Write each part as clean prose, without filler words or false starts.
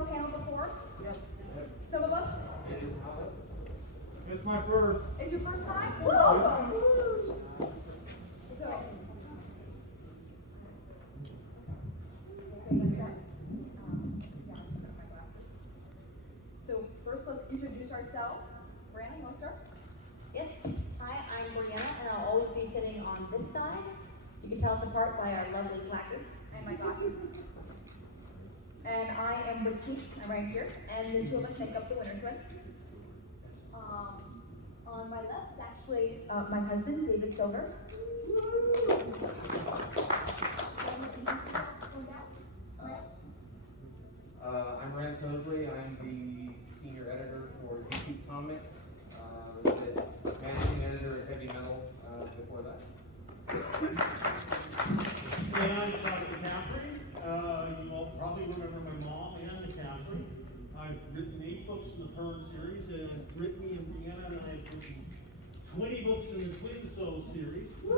a panel before? Yep. Some of us? It's my first. It's your first time? Yeah. Welcome! So first let's introduce ourselves. Brianna, you want to start? Yes. Hi, I'm Brianna, and I'll always be sitting on this side. You can tell us apart by our lovely placards. And my glasses. And I am Brittany. I'm right here. And the two of us make up the Winter Twins. On my left is actually my husband, David Silver. I'm Rand Mosley. I'm the senior editor for YouTube Comics. The managing editor at Heavy Metal before that. And I'm Todd McCaffrey. You all probably remember my mom, Ann McCaffrey. I've written 8 books in the Pern series, and Brittany and Brianna and I have written 20 books in the Twin Soul series. And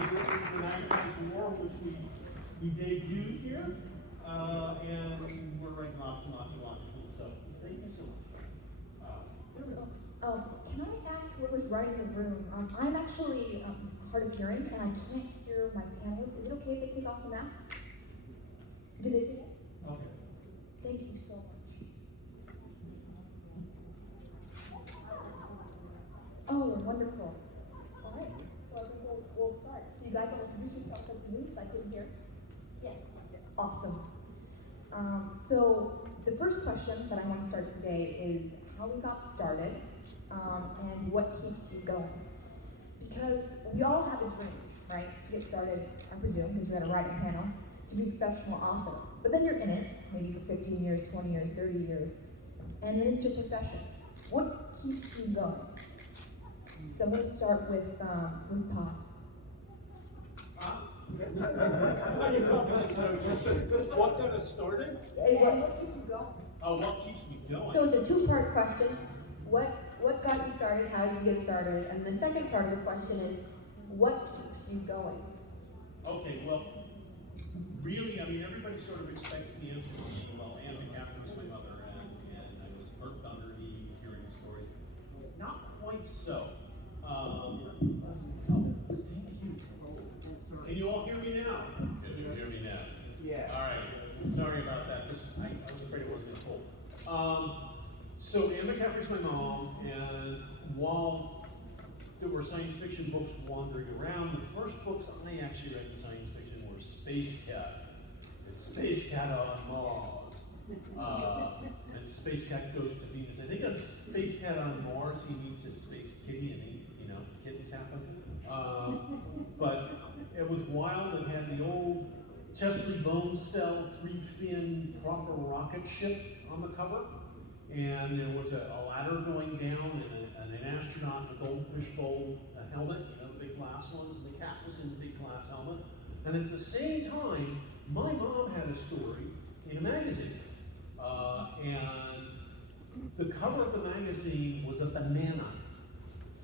we've written The Magazine War, which we debuted here. And we're writing lots and lots and lots of cool stuff. Thank you so much. Can I ask whoever's right in the room? I'm actually hard of hearing and I can't hear my panelists. Is it okay if they take off the masks? Do they see it? Okay. Thank you so much. Oh, wonderful. All right, so I think we'll start. So you guys will introduce yourselves at the booth. I couldn't hear. Yes. Awesome. So the first question that I want to start today is how we got started and what keeps you going. Because we all have a dream, right, to get started, I presume, because you're at a writing panel, to be a professional author. But then you're in it, maybe for 15 years, 20 years, 30 years, and then it's your profession. What keeps you going? So let's start with Todd. What got us started? And what keeps you going? Oh, what keeps me going? So it's a two-part question. What got you started? How did you get started? And the second part of the question is, what keeps you going? Okay, well, really, I mean, everybody sort of expects the answer to be, well, Ann McCaffrey was my mother, and I was perked under the hearing the stories. Not quite so. Can you all hear me now? Can you hear me now? Yeah. All right. Sorry about that. I was afraid it wasn't going to pull. So Ann McCaffrey's my mom, and while there were science fiction books wandering around, the first books I actually read in science fiction were Space Cat. And Space Cat on Mars. And Space Cat goes to Venus. I think on Space Cat on Mars, he meets a space kitty, and kittens happen. But it was wild. It had the old Chesley Bonestell 3-fin proper rocket ship on the cover. And there was a ladder going down and an astronaut in a goldfish bowl helmet, the big glass ones, and the cat was in the big glass helmet. And at the same time, my mom had a story in a magazine. And the cover of the magazine was a banana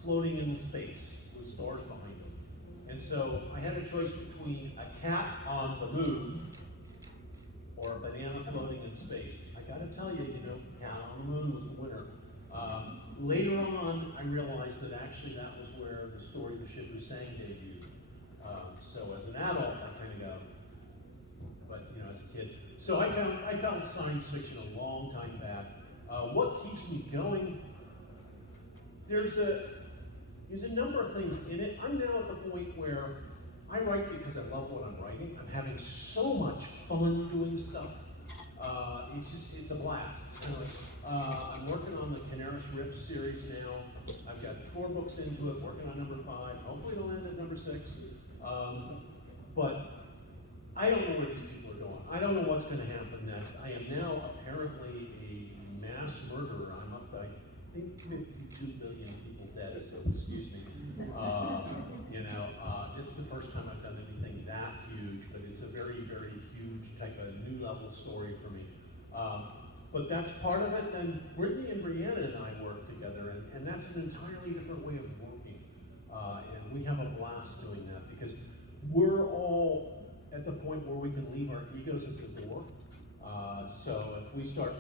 floating in space with stars behind it. And so I had a choice between a cat on the moon or a banana floating in space. I gotta tell you, cat on the moon was the winner. Later on, I realized that actually that was where the story of the ship who sang debuted. So as an adult, I kind of go, but as a kid. So I found science fiction a long time back. What keeps me going? There's a number of things in it. I'm now at the point where I write because I love what I'm writing. I'm having so much fun doing stuff. It's a blast. It's kind of like, I'm working on the Canaris Rift series now. I've got 4 books into it, working on number 5. Hopefully it'll end at number 6. But I don't know where these people are going. I don't know what's going to happen next. I am now apparently a mass murderer. I'm up by, I think, 52 billion people dead, so excuse me. This is the first time I've done anything that huge, but it's a very, very huge type of new level story for me. But that's part of it, and Brittany and Brianna and I work together, and that's an entirely different way of working. And we have a blast doing that because we're all at the point where we can leave our egos at the door. So if we start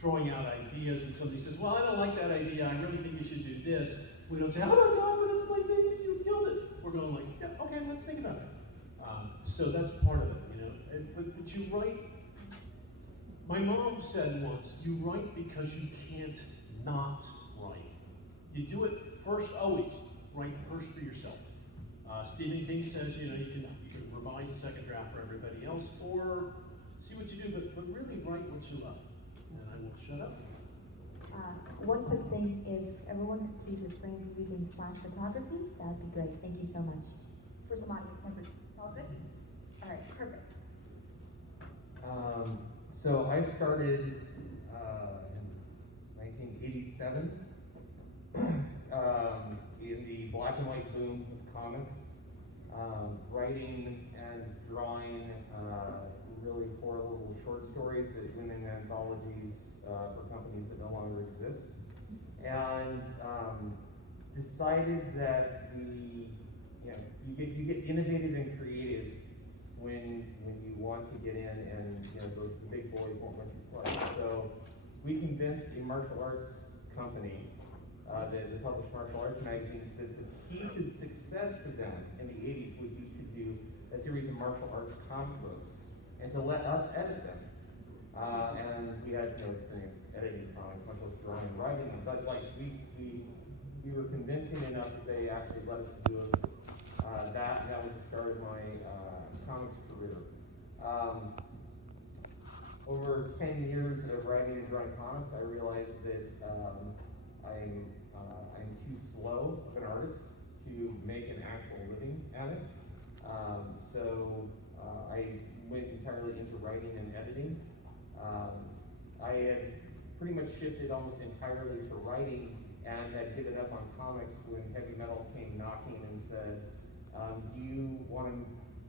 throwing out ideas and somebody says, well, I don't like that idea, I really think you should do this, we don't say, oh my God, but it's my baby, you killed it. We're going like, yeah, okay, let's think about it. So that's part of it, you know. But you write, my mom said once, you write because you can't not write. You do it first, always, write first for yourself. Stephen King says, you know, you can revise the second draft for everybody else, or see what you do, but really write what you love. And I will shut up. One quick thing, if everyone could please refrain from using flash photography, that would be great. Thank you so much. For some audience members, all good? All right, perfect. So I started in 1987 in the black and white boom of comics, writing and drawing really horrible short stories that went in anthologies for companies that no longer exist, and decided that you get innovative and creative when you want to get in, and the big boys won't let you play. So we convinced a martial arts company that published martial arts magazines that the key to success for them in the 80s would be to do a series of martial arts comic books and to let us edit them. And we had no experience editing comics, much less drawing and writing them. But we were convincing enough that they actually let us do that. And that was the start of my comics career. Over 10 years of writing and drawing comics, I realized that I'm too slow of an artist to make an actual living at it. So I went entirely into writing and editing. I had pretty much shifted almost entirely to writing and had given up on comics when heavy metal came knocking and said, do you want to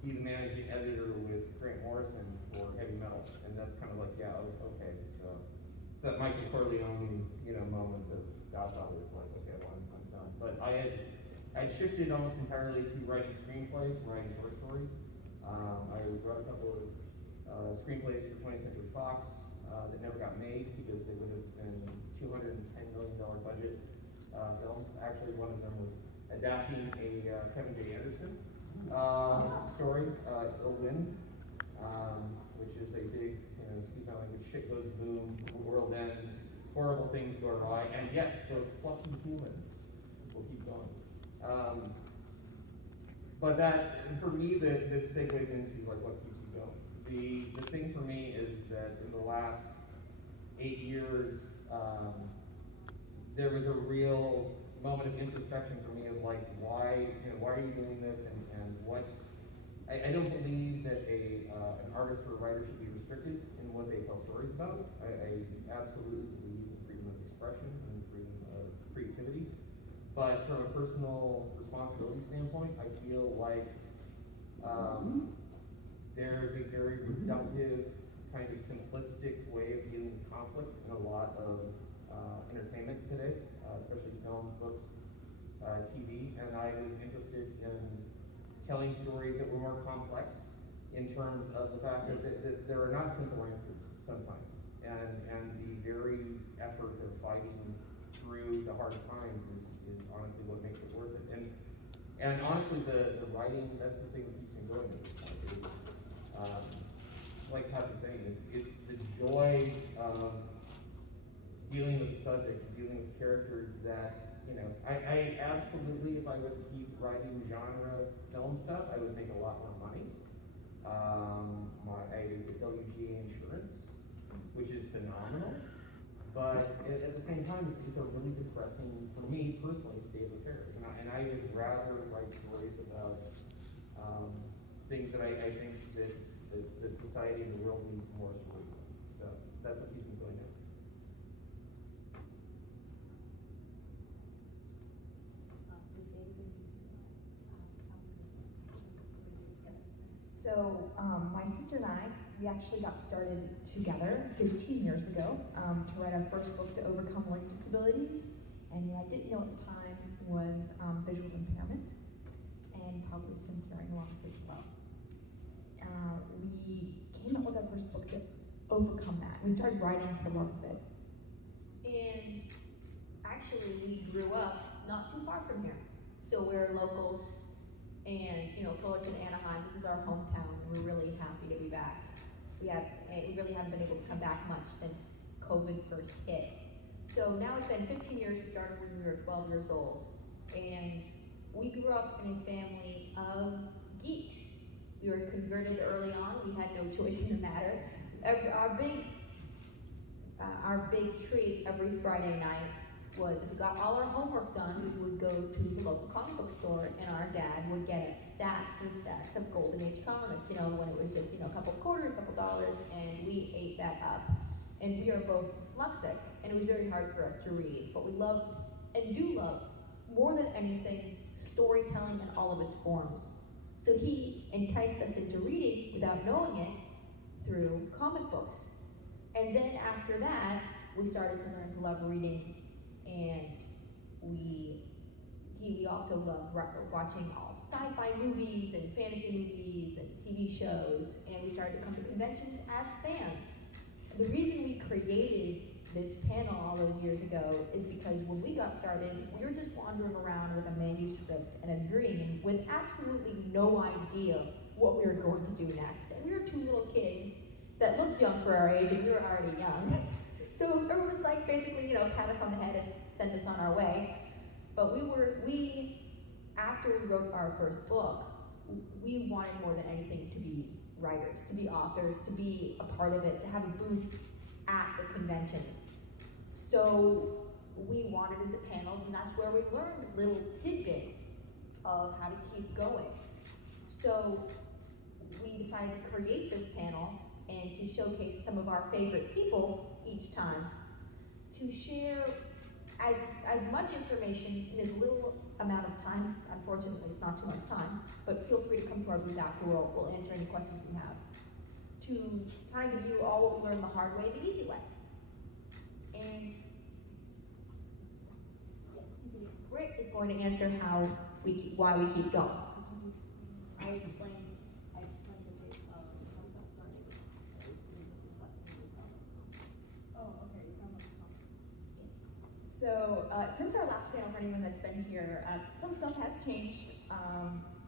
be the managing editor with Grant Morrison for heavy metal? And that's kind of like, yeah, okay. So it's that Michael Corleone, moment of Godfather. It's like, okay, well, I'm done. But I shifted almost entirely to writing screenplays, writing short stories. I wrote a couple of screenplays for 20th Century Fox that never got made because they would have been $210 million budget films. Actually, one of them was adapting a Kevin J. Anderson story, Ill Wind, which is a big, excuse my language, shit goes boom, the world ends, horrible things go awry, and yet those plucky humans will keep going. But that, for me, that segues into like what keeps you going. The thing for me is that in the last 8 years, there was a real moment of introspection for me of like, why are you doing this, and what? I don't believe that an artist or a writer should be restricted in what they tell stories about. I absolutely believe in freedom of expression and freedom of creativity. But from a personal responsibility standpoint, I feel like there's a very reductive, kind of simplistic way of dealing with conflict in a lot of entertainment today, especially film, books, TV, and I was interested in telling stories that were more complex in terms of the fact that there are not simple answers sometimes, and the very effort of fighting through the hard times is honestly what makes it worth it. And honestly, the writing, that's the thing that keeps me going at this point. Like Todd was saying, it's the joy of dealing with the subject, dealing with characters that, I absolutely, if I were to keep writing genre film stuff, I would make a lot more money. I would get WGA insurance, which is phenomenal. But at the same time, it's a really depressing, for me personally, state of affairs. And I would rather write stories about things that I think that society and the world needs more stories of. So that's what keeps me going now. So my sister and I, we actually got started together 15 years ago to write our first book to overcome learning disabilities. And what I didn't know at the time was visual impairment and probably some hearing loss as well. we came up with our first book to overcome that. We started writing for the love of it. And actually, we grew up not too far from here. So we're locals, and Fullerton, Anaheim, this is our hometown, and we're really happy to be back. We really haven't been able to come back much since COVID first hit. So now it's been 15 years. We started when we were 12 years old, and we grew up in a family of geeks. We were converted early on. We had no choice in the matter. Our big treat every Friday night was if we got all our homework done, we would go to the local comic book store, and our dad would get us stacks and stacks of Golden Age comics, when it was just, a couple quarters, a couple dollars, and we ate that up. And we are both dyslexic, and it was very hard for us to read, but we loved, and do love, more than anything, storytelling in all of its forms. So he enticed us into reading without knowing it through comic books. And then after that, we started to learn to love reading, and we also loved watching all sci-fi movies and fantasy movies and TV shows, and we started to come to conventions as fans. The reason we created this panel all those years ago is because when we got started, we were just wandering around with a manuscript and a dream with absolutely no idea what we were going to do next. And we were two little kids that looked young for our age, and we were already young. So everyone was like, basically, pat us on the head and send us on our way. But after we wrote our first book, we wanted more than anything to be writers, to be authors, to be a part of it, to have a booth at the conventions. So we wandered into panels, and that's where we learned little tidbits of how to keep going. So we decided to create this panel and to showcase some of our favorite people each time, to share as much information in as little amount of time. Unfortunately, it's not too much time, but feel free to come to our booth after. We'll answer any questions you have. To try to give you all what we learned the hard way, the easy way. And Britt is going to answer why we keep going. I explained a bit how we got started. Oh, okay. So, since our last panel, for anyone that's been here, some stuff has changed.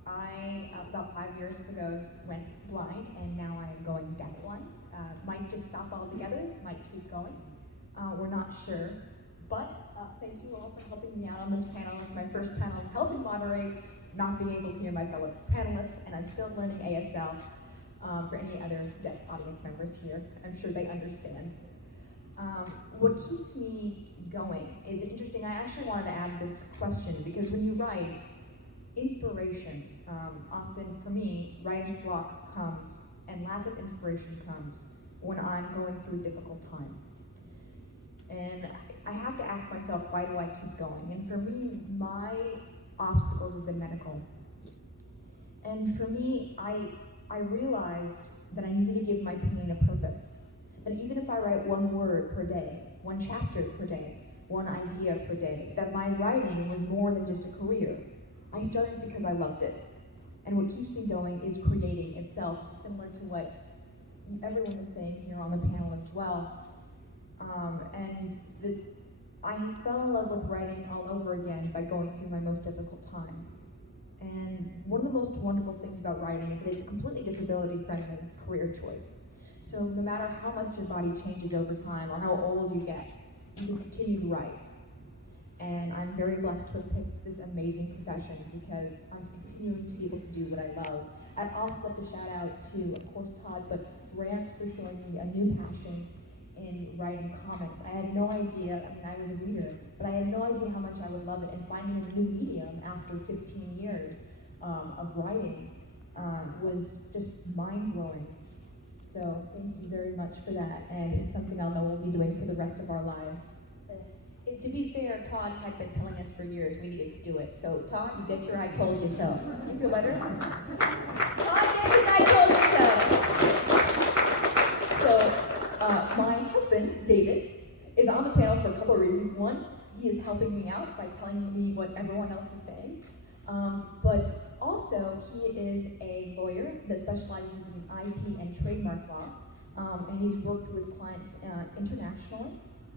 I, about 5 years ago, went blind, and now I am going deafblind. Might just stop altogether, might keep going. We're not sure. But thank you all for helping me out on this panel. It's my first panel helping moderate, not being able to hear my fellow panelists, and I'm still learning ASL. For any other deaf audience members here, I'm sure they understand. What keeps me going is interesting. I actually wanted to add this question because when you write, inspiration, often for me, writer's block comes and lack of inspiration comes when I'm going through a difficult time. And I have to ask myself, why do I keep going? And for me, my obstacles have been medical. And for me, I realized that I needed to give my pain a purpose. That even if I write one word per day, one chapter per day, one idea per day, that my writing was more than just a career. I started because I loved it. And what keeps me going is creating itself, similar to what everyone was saying here on the panel as well. I fell in love with writing all over again by going through my most difficult time. And one of the most wonderful things about writing is that it's completely disability-friendly career choice. So no matter how much your body changes over time or how old you get, you can continue to write. And I'm very blessed to have picked this amazing profession because I'm continuing to be able to do what I love. I'd also like to shout out to, of course, Todd, but Grant for showing me a new passion in writing comics. I had no idea, I was a reader, but I had no idea how much I would love it, and finding a new medium after 15 years of writing was just mind-blowing. So thank you very much for that, and it's something I'll know we'll be doing for the rest of our lives. To be fair, Todd had been telling us for years we needed to do it. So Todd, you get your I told you so. You feel better? Todd gets his I told you so. So my husband, David, is on the panel for a couple of reasons. One, he is helping me out by telling me what everyone else is saying. But Also, he is a lawyer that specializes in IP and trademark law, and he's worked with clients internationally,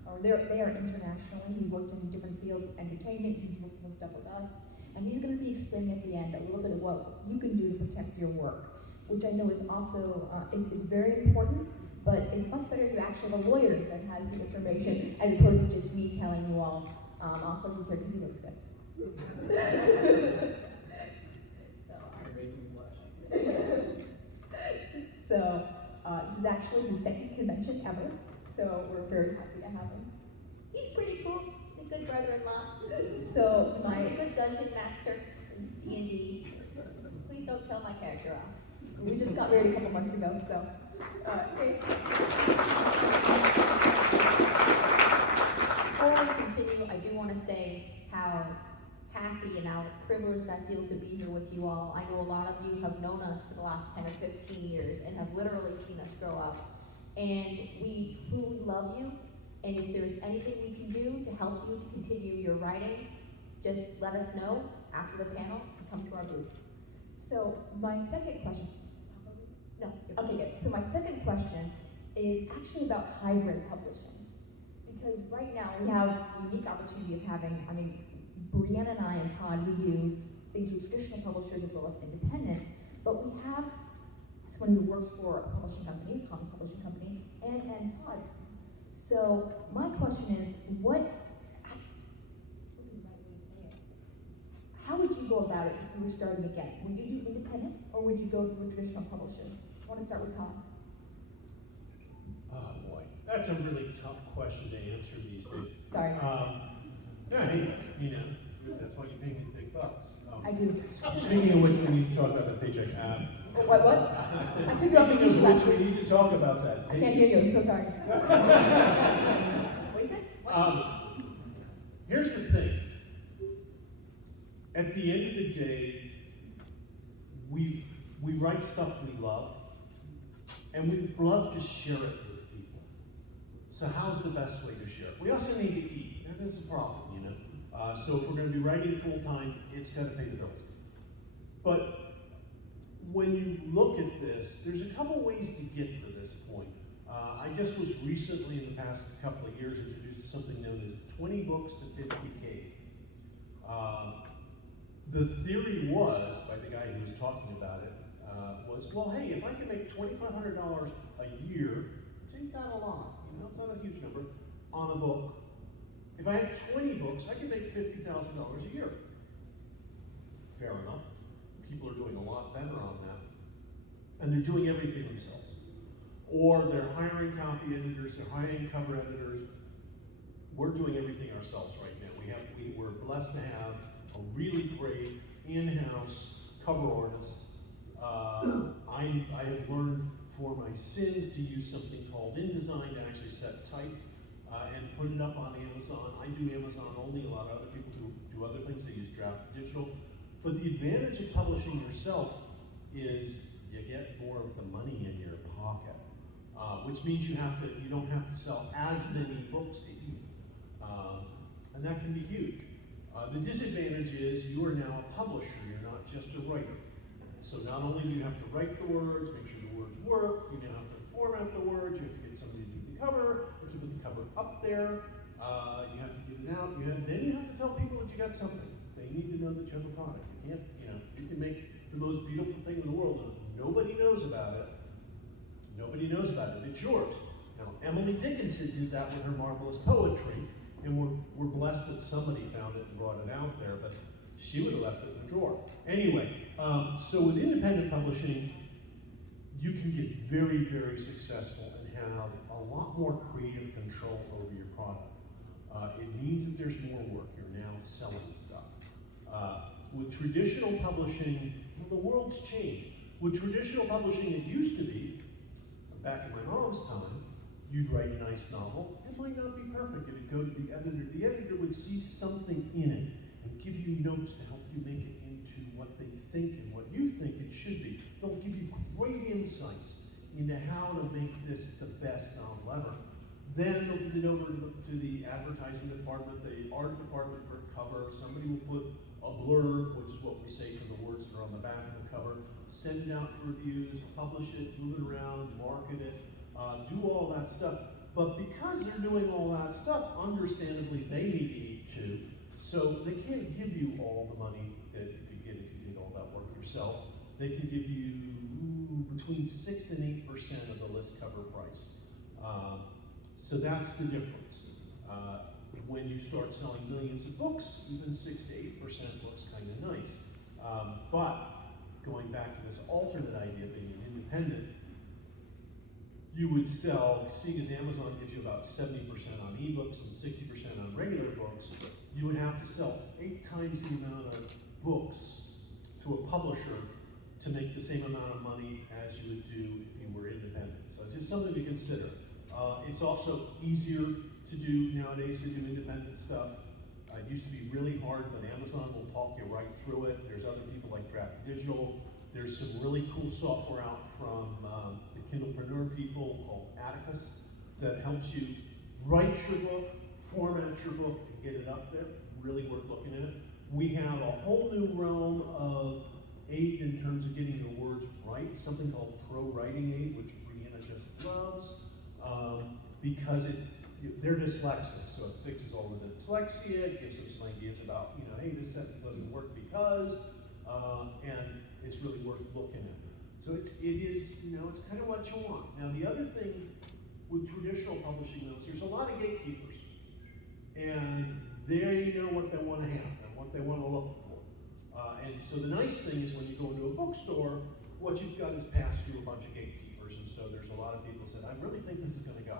or they are internationally. He's worked in different fields of entertainment. He's worked on stuff with us, and he's going to be explaining at the end a little bit of what you can do to protect your work, which I know is also is very important. But it's much better to actually have a lawyer that has the information as opposed to just me telling you all. Also, he's here because he looks good. So, You're making me blush. so this is actually his second convention ever. So we're very happy to have him. He's pretty cool. He's a good brother-in-law. So He's my a good dungeon master in D&D. Please don't tell my character off. we just got married a couple months ago, so hey. Before we continue, I do want to say how happy and how privileged I feel to be here with you all. I know a lot of you have known us for the last 10 or 15 years and have literally seen us grow up. And we truly love you. And if there's anything we can do to help you to continue your writing, just let us know after the panel and come to our booth. So my second question. No. Okay, good. So my second question is actually about hybrid publishing. Because right now we have the unique opportunity of having, Brianna and I and Todd, we do things with traditional publishers as well as independent, but we have someone who works for a publishing company, a comic publishing company, and Todd. So my question is, how would you go about it if you were starting again? Would you do independent or would you go through a traditional publisher? I want to start with Todd. Oh boy, that's a really tough question to answer these days. Sorry. Yeah, hey, that's why you pay me the big bucks. I do. Speaking of which, we need to talk about that paycheck. What? I said, I took you off the Speaking seat of last which, we week. need to talk about that. I can't hear you, I'm so sorry. What is it? Here's the thing. At the end of the day, we write stuff we love, and we'd love to share it with people. So how's the best way to share it? We also need to eat, and that's a problem, so if we're going to be writing full time, it's got to pay the bills. But when you look at this, there's a couple ways to get to this point. I just was recently, in the past couple of years, introduced to something known as 20 books to 50K. The theory was, by the guy who was talking about it, was, well, hey, if I can make $2,500 a year, which ain't that a lot, it's not a huge number, on a book. If I had 20 books, I could make $50,000 a year. Fair enough. People are doing a lot better on that. And they're doing everything themselves. Or they're hiring copy editors, they're hiring cover editors. We're doing everything ourselves right now. We're blessed to have a really great in-house cover artist. I have learned for my sins to use something called InDesign to actually set type and put it up on Amazon. I do Amazon only. A lot of other people do other things. They use Draft Digital. But the advantage of publishing yourself is you get more of the money in your pocket, which means you don't have to sell as many books to eat, and that can be huge. The disadvantage is you are now a publisher. You're not just a writer. So not only do you have to write the words, make sure the words work, you now have to format the words, you have to get somebody to do the cover, you have to put the cover up there, you have to get it out, then you have to tell people that you got something. They need to know that you have a product. You can't, you can make the most beautiful thing in the world, and if nobody knows about it, it's yours. Now, Emily Dickinson did that with her marvelous poetry, and we're blessed that somebody found it and brought it out there, but she would have left it in the drawer. Anyway, so with independent publishing, you can get very, very successful and have a lot more creative control over your product. It means that there's more work. You're now selling stuff. With traditional publishing, the world's changed. With traditional publishing, it used to be, back in my mom's time, you'd write a nice novel. It might not be perfect. It'd go to the editor. The editor would see something in it and give you notes to help you make it into what they think and what you think it should be. They'll give you great insights into how to make this the best novel ever. Then they'll get it over to the advertising department, the art department for cover. Somebody will put a blurb, which is what we say for the words that are on the back of the cover, send it out for reviews, publish it, move it around, market it, do all that stuff. But because they're doing all that stuff, understandably, they need to eat too. So they can't give you all the money that you could get if you did all that work yourself. They can give you between 6 and 8% of the list cover price. So that's the difference. When you start selling millions of books, even 6 to 8% looks kind of nice. But going back to this alternate idea of being an independent, you would sell, seeing as Amazon gives you about 70% on ebooks and 60% on regular books, you would have to sell 8 times the amount of books to a publisher to make the same amount of money as you would do if you were independent. So it's just something to consider. It's also easier to do nowadays to do independent stuff. It used to be really hard, but Amazon will talk you right through it. There's other people like Draft Digital. There's some really cool software out from the Kindlepreneur people called Atticus that helps you write your book, format your book, and get it up there. Really worth looking at. We have a whole new realm of aid in terms of getting your words right, something called Pro Writing Aid, which Brianna just loves, because they're dyslexic, so it fixes all of the dyslexia, it gives them some ideas about, hey, this sentence doesn't work because, and it's really worth looking at. So it is, it's kind of what you want. Now the other thing with traditional publishing notes, there's a lot of gatekeepers, and they know what they want to have and what they want to look for. And so the nice thing is when you go into a bookstore, what you've got is passed through a bunch of gatekeepers, and so there's a lot of people said, I really think this is going to go.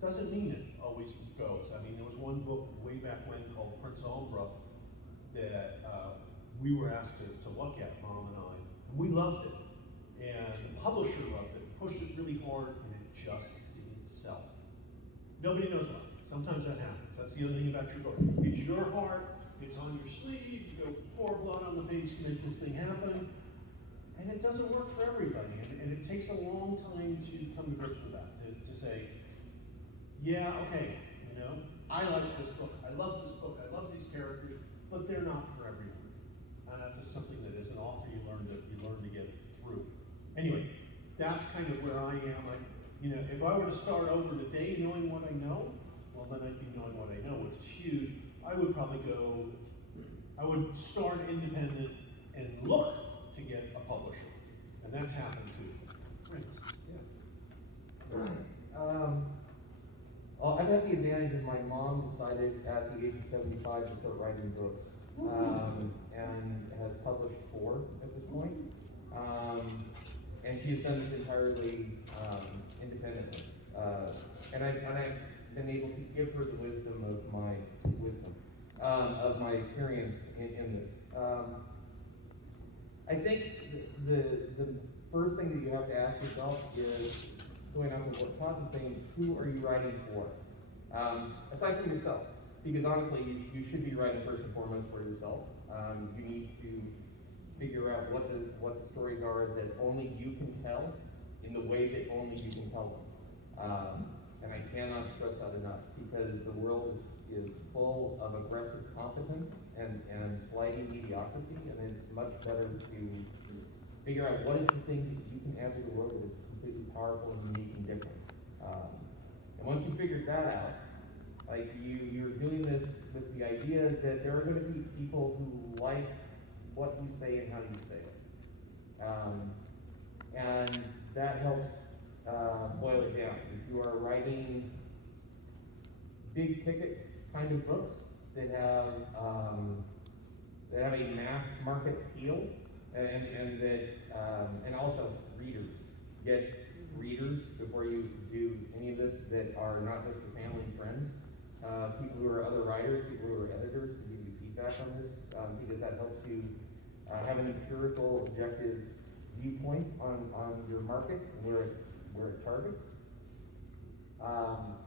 Doesn't mean it always goes. I mean, there was one book way back when called Prince Almbra that we were asked to look at, Mom and I, and we loved it. And the publisher loved it, pushed it really hard, and it just didn't sell. Nobody knows why. Sometimes that happens. That's the other thing about your book. It's your heart, it's on your sleeve, you go pour blood on the page to make this thing happen, and it doesn't work for everybody. And it takes a long time to come to grips with that, to say, yeah, okay, I like this book, I love this book, I love these characters, but they're not for everyone. And that's just something that as an author you learn to get through. Anyway, that's kind of where I am. If I were to start over today knowing what I know, well then I'd be knowing what I know, which is huge. I would start independent and look to get a publisher. And that's happened too. Thanks. Yeah. Well, I've had the advantage of my mom decided at the age of 75 to start writing books, and has published 4 at this point. And she's done this entirely independently. And I've been able to give her the wisdom of my experience in this. I think the first thing that you have to ask yourself is, going on with what Todd was saying, who are you writing for? Aside from yourself, because honestly, you should be writing first and foremost for yourself. You need to figure out what the stories are that only you can tell in the way that only you can tell them. And I cannot stress that enough, because the world is full of aggressive competence and sliding mediocrity, and it's much better to figure out what is the thing that you can add to the world that is completely powerful and unique and different. And once you figured that out, you're doing this with the idea that there are going to be people who like what you say and how you say it. And that helps boil it down. If you are writing big ticket kind of books that have a mass market appeal, and also readers. Get readers before you do any of this that are not just your family and friends. People who are other writers, people who are editors, to give you feedback on this, because that helps you have an empirical, objective viewpoint on your market and where it targets.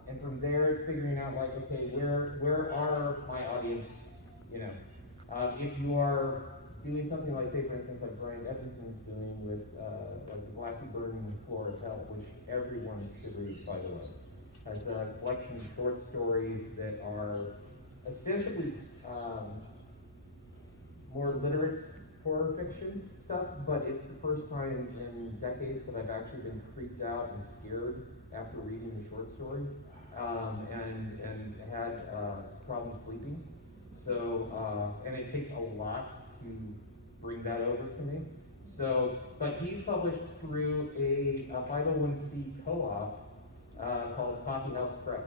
And from there, it's figuring out okay, where are my audience? If you are doing something like, say, for instance, like Brian Evanson's doing with like the Glassy Burden and Floor of Hell, which everyone should read, by the way, has a collection of short stories that are ostensibly more literate horror fiction stuff, but it's the first time in decades that I've actually been creeped out and scared after reading the short story, and had problems sleeping. So, and it takes a lot to bring that over to me. So, but he's published through a 501c co-op called Coffee House Press.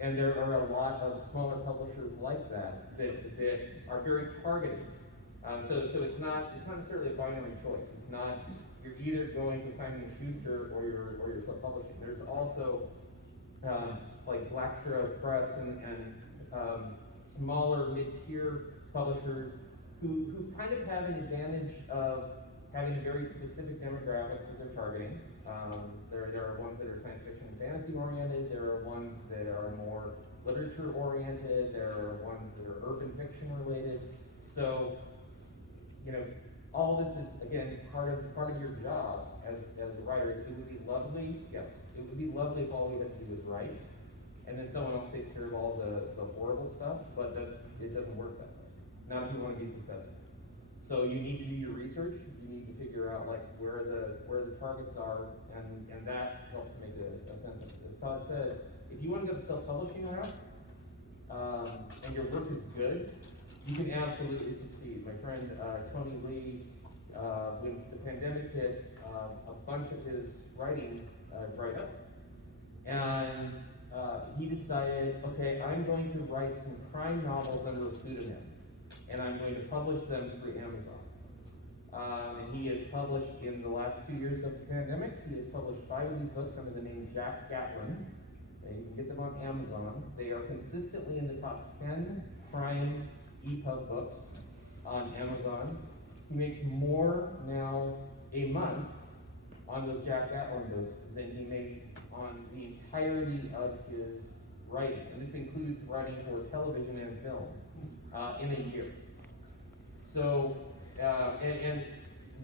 And there are a lot of smaller publishers like that that are very targeted. So it's not necessarily a binary choice. It's not, you're either going to Simon & Schuster or you're self-publishing. There's also like Blackstra Press and smaller mid-tier publishers who kind of have an advantage of having a very specific demographic that they're targeting. There are ones that are science fiction and fantasy oriented, there are ones that are more literature oriented, there are ones that are urban fiction related. So, you know, all this is, again, part of your job as a writer. It would be lovely, yes, it would be lovely if all we had to do was write, and then someone else takes care of all the horrible stuff, but it doesn't work that way. Not if you want to be successful. So you need to do your research, you need to figure out like where the targets are, and that helps make a sense of it. As Todd said, if you want to go the self-publishing route, and your work is good, you can absolutely succeed. My friend Tony Lee, when the pandemic hit, a bunch of his writing dried up. And he decided, okay, I'm going to write some crime novels under a pseudonym, and I'm going to publish them through Amazon. And he has published, in the last 2 years of the pandemic, he has published 5 of these books under the name Jack Gatlin. And you can get them on Amazon. They are consistently in the top 10 crime EPUB books on Amazon. He makes more now a month on those Jack Gatlin books than he made on the entirety of his writing. And this includes writing for television and film in a year. So, and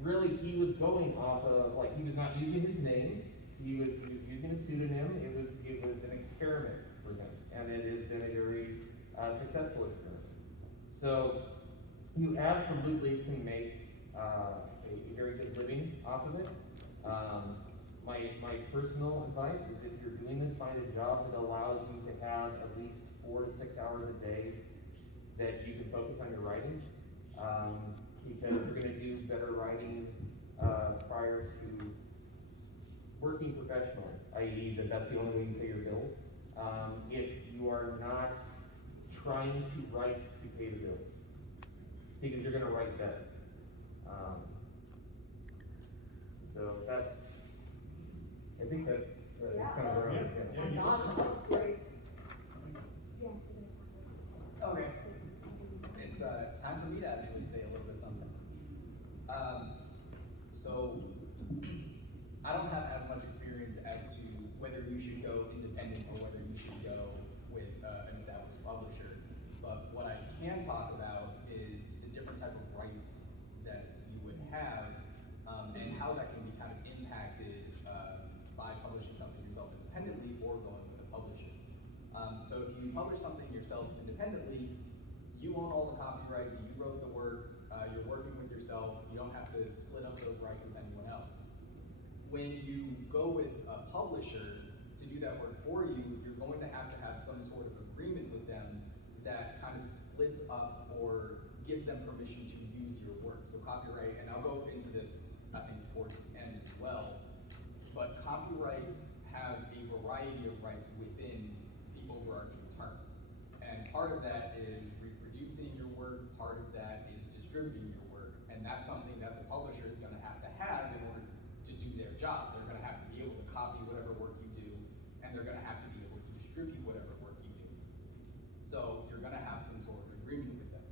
really he was going off of, like, he was not using his name, he was using a pseudonym. It was an experiment for him, and it has been a very successful experiment. So you absolutely can make a very good living off of it. My personal advice is, if you're doing this, find a job that allows you to have at least 4 to 6 hours a day that you can focus on your writing, because you're going to do better writing prior to working professionally, i.e. that's the only way you pay your bills. If you are not trying to write to pay the bills, because you're going to write better. So I think that's kind of where I'm at. Yeah. Awesome. Great. Okay. It's time for me to actually say a little bit something. So I don't have as much experience as to whether you should go independent or whether you should go with an established publisher. But what I can talk about is the different type of rights that you would have, and how that can be kind of impacted by publishing something yourself independently or going with a publisher. So if you publish something yourself independently, you own all the copyrights, you wrote the work, you're working with yourself, you don't have to split up those rights with anyone else. When you go with a publisher to do that work for you, you're going to have some sort of agreement with them that kind of splits up or gives them permission to use your work. So copyright, and I'll go into this, I think, towards the end as well, but copyrights have a variety of rights within the overarching term. And part of that is reproducing your work, part of that is distributing your work, and that's something that the publisher is going to have in order to do their job. They're going to have to be able to copy whatever work you do, and they're going to have to be able to distribute whatever work you do. So you're going to have some sort of agreement with them.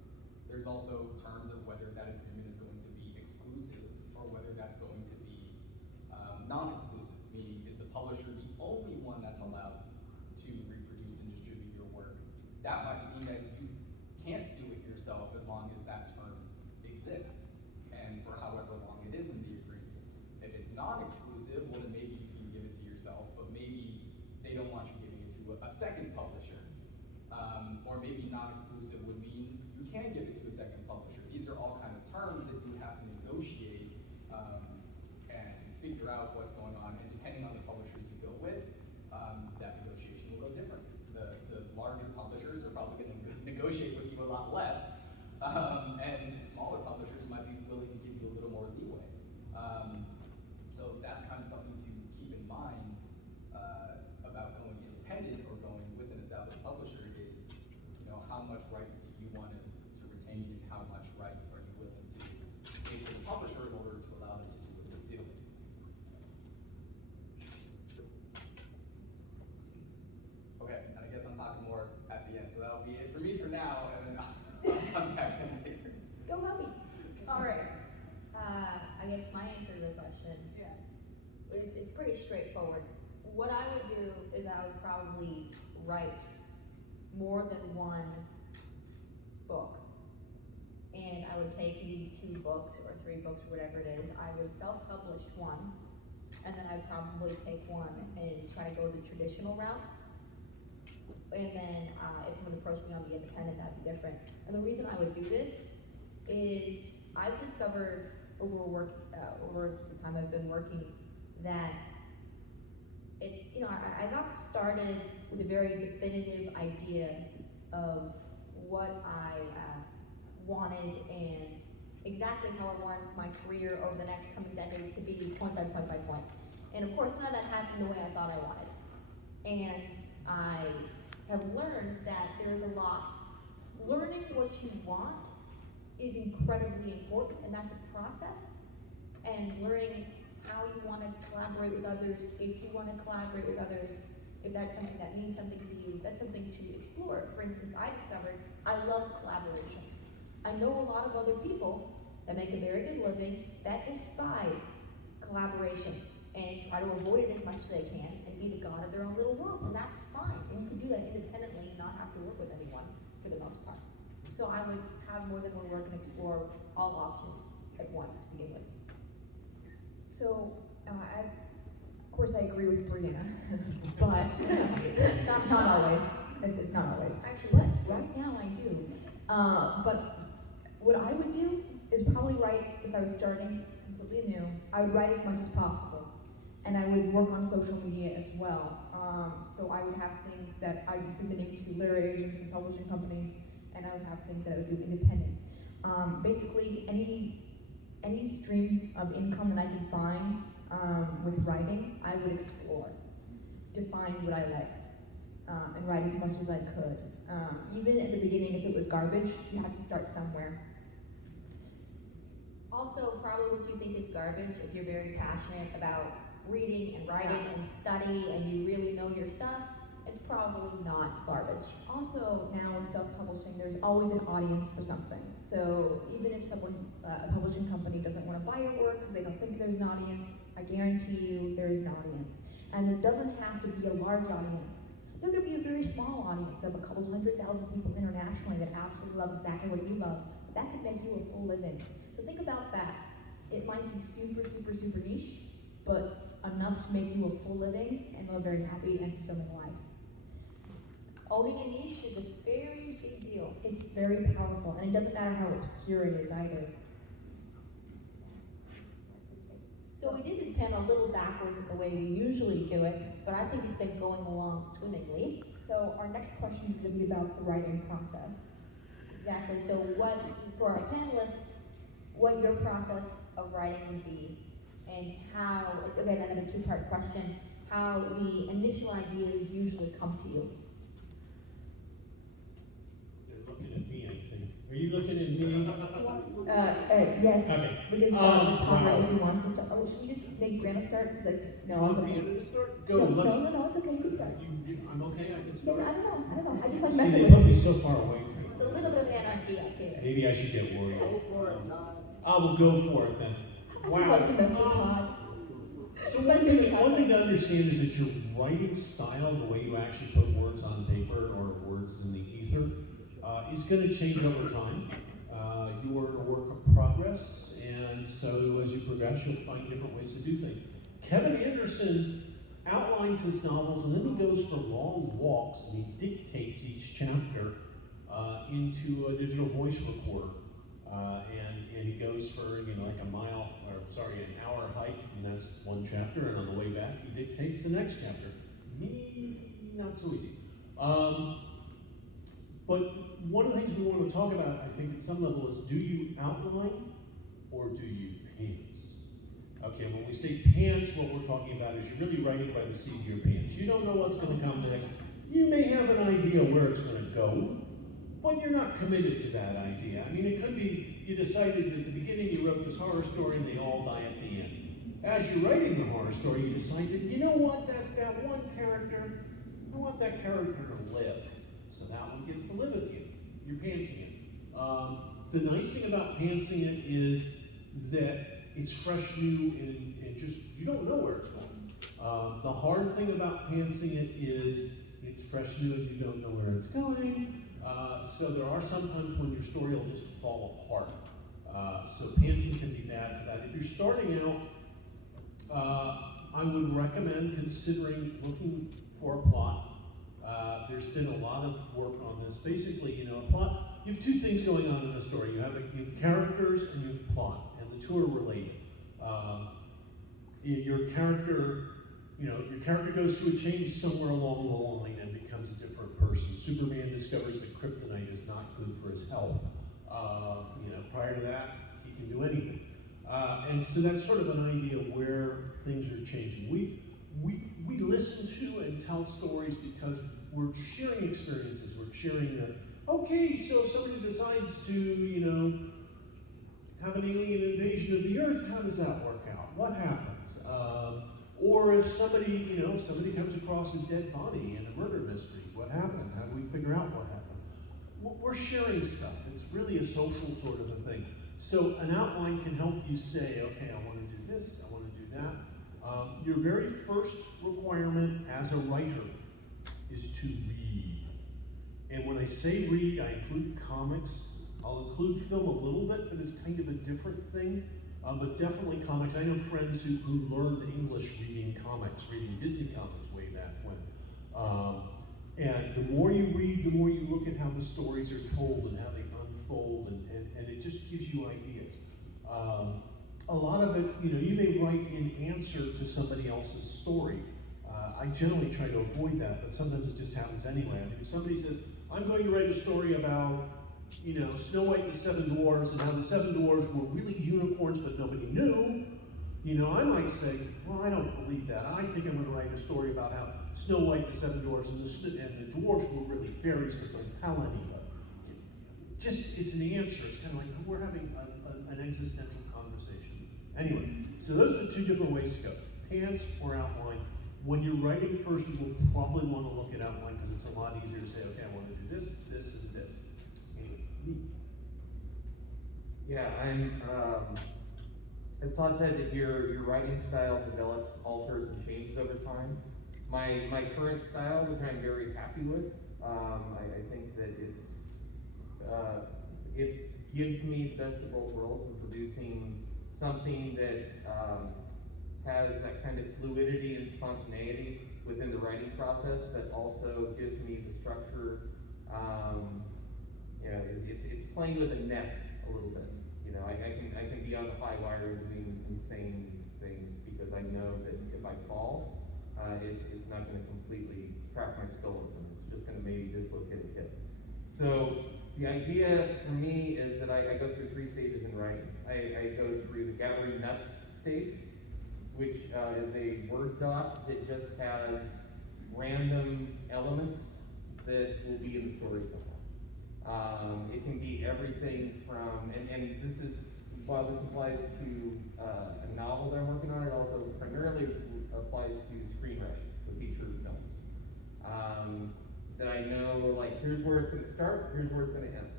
There's also terms of whether that agreement is going to be exclusive or whether that's going to be non-exclusive, meaning is the publisher the only one that's allowed to reproduce and distribute your work. That might mean that you can't do it yourself as long as that term exists, and for however long it is in the agreement. If it's non-exclusive, well then maybe you can give it to yourself, but maybe they don't want you giving it to a second publisher. Or maybe non-exclusive would mean you can give it to a second publisher. These are all kind of terms that you have to negotiate and figure out what's going on. And depending on the publishers you go with, that negotiation will go different. The larger publishers are probably going to negotiate with you a lot less, and smaller publishers might be willing to give you a little more leeway. So that's kind of something to keep in mind about going independent or going with an established publisher is, how much rights do you want to retain and how much rights are you willing to give to the publisher in order to allow them to do what they're doing. Okay, and I guess I'm talking more at the end, so that'll be it for me for now, and then I'll come back in later. Go Hubby. All right. I guess my answer to the question is pretty straightforward. What I would do is I would probably write more than one book. And I would take these 2 books or 3 books or whatever it is. I would self-publish one, and then I'd probably take one and try to go the traditional route. And then if someone approached me on the independent, that'd be different. And the reason I would do this is I've discovered over the time I've been working that it's, I got started with a very definitive idea of what I wanted and exactly how I want my career over the next coming decades to be, point by point by point. And of course, none of that happened the way I thought I wanted. And I have learned that there's a lot. Learning what you want is incredibly important, and that's a process. And learning how you want to collaborate with others, if you want to collaborate with others, if that's something that means something to you, that's something to explore. For instance, I discovered I love collaboration. I know a lot of other people that make a very good living that despise collaboration and try to avoid it as much as they can and be the god of their own little world, and that's fine. And you can do that independently and not have to work with anyone for the most part. So I would have more than one work and explore all options at once to begin with. So, of course, I agree with Brianna, but not always. It's not always. Actually, But right now I do. But what I would do is probably write, if I was starting completely new, I would write as much as possible. And I would work on social media as well. So I would have things that I'd be submitting to literary agents and publishing companies, and I would have things that I would do independent. Basically, any stream of income that I can find with writing, I would explore to find what I like and write as much as I could. Even at the beginning, if it was garbage, you have to start somewhere. also, probably what you think is garbage, if you're very passionate about reading and writing and study and you really know your stuff, it's probably not garbage. Also, now with self-publishing, there's always an audience for something. So even if someone, a publishing company doesn't want to buy your work because they don't think there's an audience, I guarantee you there is an audience. And it doesn't have to be a large audience. There could be a very small audience of a couple 100,000 people internationally that absolutely love exactly what you love. That could make you a full living. So think about that. It might be super, super, super niche, but enough to make you a full living and live a very happy and fulfilling life. Owning a niche is a very big deal. It's very powerful, and it doesn't matter how obscure it is either. So we did this pen a little backwards in the way we usually do it, but I think it's been going along swimmingly. So our next question is going to be about the writing process. Exactly. So what, for our panelists, what your process of writing would be, and how, again, another 2-part question, how the initial ideas usually come to you. You're looking at me, I think. Are you looking at me? Yes, Okay. we can start with Conrad wow. if you want to start. Oh, should we just make Brianna start? Because no, Want it's okay. Brianna to start? Go, No, let's. no, it's okay, you can start. I'm okay, I can No, start. I don't know. I just like See, messing they with put you. me so far away from It's a you. little bit of anarchy up here. Maybe I should get worried. Go for it, not. I will go for it then. I just like to mess with Todd. So one thing to understand is that your writing style, the way you actually put words on paper or words in the ether, is going to change over time. You are a work of progress, and so as you progress, you'll find different ways to do things. Kevin Anderson outlines his novels, and then he goes for long walks, and he dictates each chapter into a digital voice recorder. And he goes for, like an hour hike, and that's one chapter, and on the way back, he dictates the next chapter. Not so easy. But one of the things we want to talk about, I think, at some level is, do you outline or do you pants? Okay, when we say pants, what we're talking about is you're really writing by the seat of your pants. You don't know what's going to come next. You may have an idea where it's going to go, but you're not committed to that idea. I mean, it could be you decided at the beginning you wrote this horror story and they all die at the end. As you're writing the horror story, you decided, you know what, that one character, I want that character to live. So that one gets to live with you. You're pantsing it. The nice thing about pantsing it is that it's fresh, new, and just, you don't know where it's going. The hard thing about pantsing it is it's fresh, new, and you don't know where it's going. So there are some times when your story will just fall apart. So pantsing can be bad for that. If you're starting out, I would recommend considering looking for a plot. There's been a lot of work on this. Basically, a plot, you have two things going on in the story. You have characters and you have plot, and the two are related. Your character goes through a change somewhere along the line and becomes a different person. Superman discovers that kryptonite is not good for his health. Prior to that, he can do anything. And so that's sort of an idea where things are changing. We listen to and tell stories because we're sharing experiences. We're sharing okay, so somebody decides to, have an alien invasion of the Earth, how does that work out? What happens? Or if somebody comes across a dead body in a murder mystery, what happened? How do we figure out what happened? We're sharing stuff. It's really a social sort of a thing. So an outline can help you say, okay, I want to do this, I want to do that. Your very first requirement as a writer is to read. And when I say read, I include comics. I'll include film a little bit, but it's kind of a different thing. But definitely comics. I know friends who learned English reading comics, reading Disney comics way back when. And the more you read, the more you look at how the stories are told and how they unfold, and it just gives you ideas. A lot of it, you may write in answer to somebody else's story. I generally try to avoid that, but sometimes it just happens anyway. I mean, if somebody says, I'm going to write a story about, Snow White and the Seven Dwarfs, and how the Seven Dwarfs were really unicorns, but nobody knew, I might say, well, I don't believe that. I think I'm going to write a story about how Snow White and the Seven Dwarfs and the dwarfs were really fairies because they tell anybody. It's an answer. It's kind of like we're having an existential conversation. Anyway, so those are the two different ways to go. Pants or outline. When you're writing first, you will probably want to look at outline because it's a lot easier to say, okay, I want to do this, this, and this. Anyway. Yeah, as Todd said, if your writing style develops, alters, and changes over time. My current style, which I'm very happy with, I think that it gives me the best of both worlds in producing something that has that kind of fluidity and spontaneity within the writing process, but also gives me the structure. It's playing with a net a little bit. I can be on the high wire doing insane things because I know that if I fall, it's not going to completely crack my skull open. It's just going to maybe dislocate a hip. So the idea for me is that I go through 3 stages in writing. I go through the gathering nuts stage, which is a Word doc that just has random elements that will be in the story somewhere. It can be everything from, and this is, while this applies to a novel that I'm working on, it also primarily applies to screenwriting, the feature films. That I know, like, here's where it's going to start, here's where it's going to end.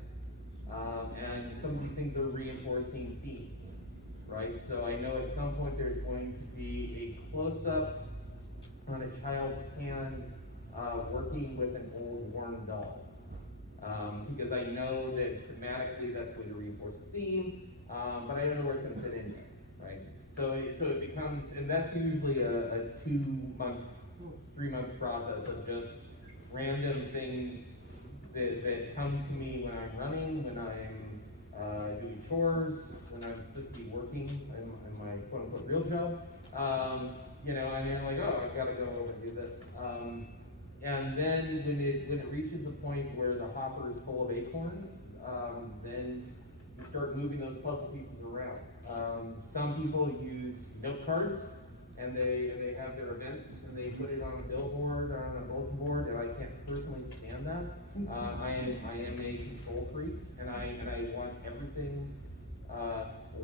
And some of these things are reinforcing themes, right? So I know at some point there's going to be a close-up on a child's hand working with an old worn doll. Because I know that thematically that's going to reinforce the theme, but I don't know where it's going to fit in yet, right? So it becomes, and that's usually a 2-month, 3-month process of just random things that come to me when I'm running, when I'm doing chores, when I'm supposed to be working in my quote-unquote real job. You know, and I'm like, oh, I've got to go over and do this. And then when it reaches a point where the hopper is full of acorns, then you start moving those puzzle pieces around. Some people use note cards, and they have their events, and they put it on a billboard or on a bulletin board, and I can't personally stand that. I am a control freak, and I want everything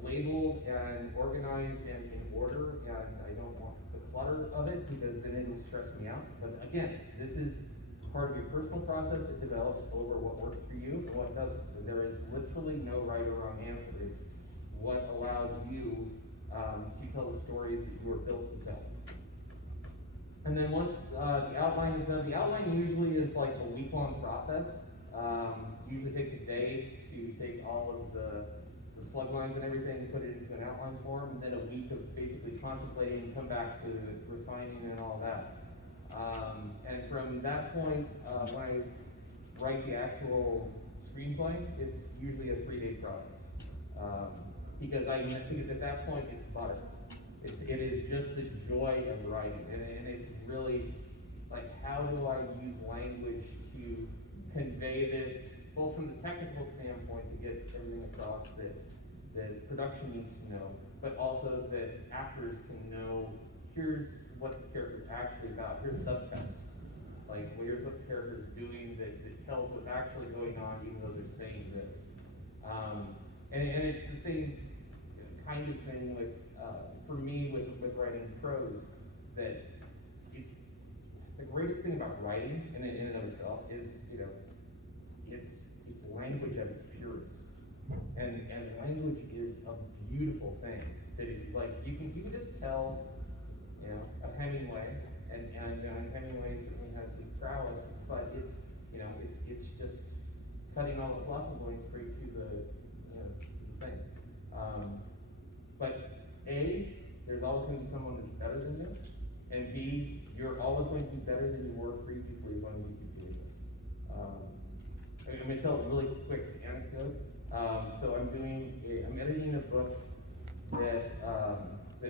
labeled and organized and in order, and I don't want the clutter of it, because then it will stress me out. Because again, this is part of your personal process that develops over what works for you and what doesn't. And there is literally no right or wrong answer. It's what allows you to tell the stories that you are built to tell. And then once the outline is done, the outline usually is like a week-long process. Usually takes a day to take all of the slug lines and everything and put it into an outline form, and then a week of basically contemplating and come back to refining and all that. And from that point, when I write the actual screenplay, it's usually a 3-day process. Because at that point it's butter. It is just the joy of writing, and it's really like, how do I use language to convey this, both from the technical standpoint to get everything across that production needs to know, but also that actors can know, here's what this character is actually about, here's subtext. Like, well, here's what the character is doing that tells what's actually going on, even though they're saying this. And it's the same kind of thing with, for me, with writing prose, that it's the greatest thing about writing in and of itself is, you know, it's language at its purest. And language is a beautiful thing. That is, like, you can just tell, you know, a Hemingway, and Hemingway certainly has some prowess, but it's, you know, it's just cutting all the fluff and going straight to the thing. But A, there's always going to be someone that's better than you, and B, you're always going to be better than you were previously when you keep doing this. I'm going to tell a really quick anecdote. So I'm editing a book that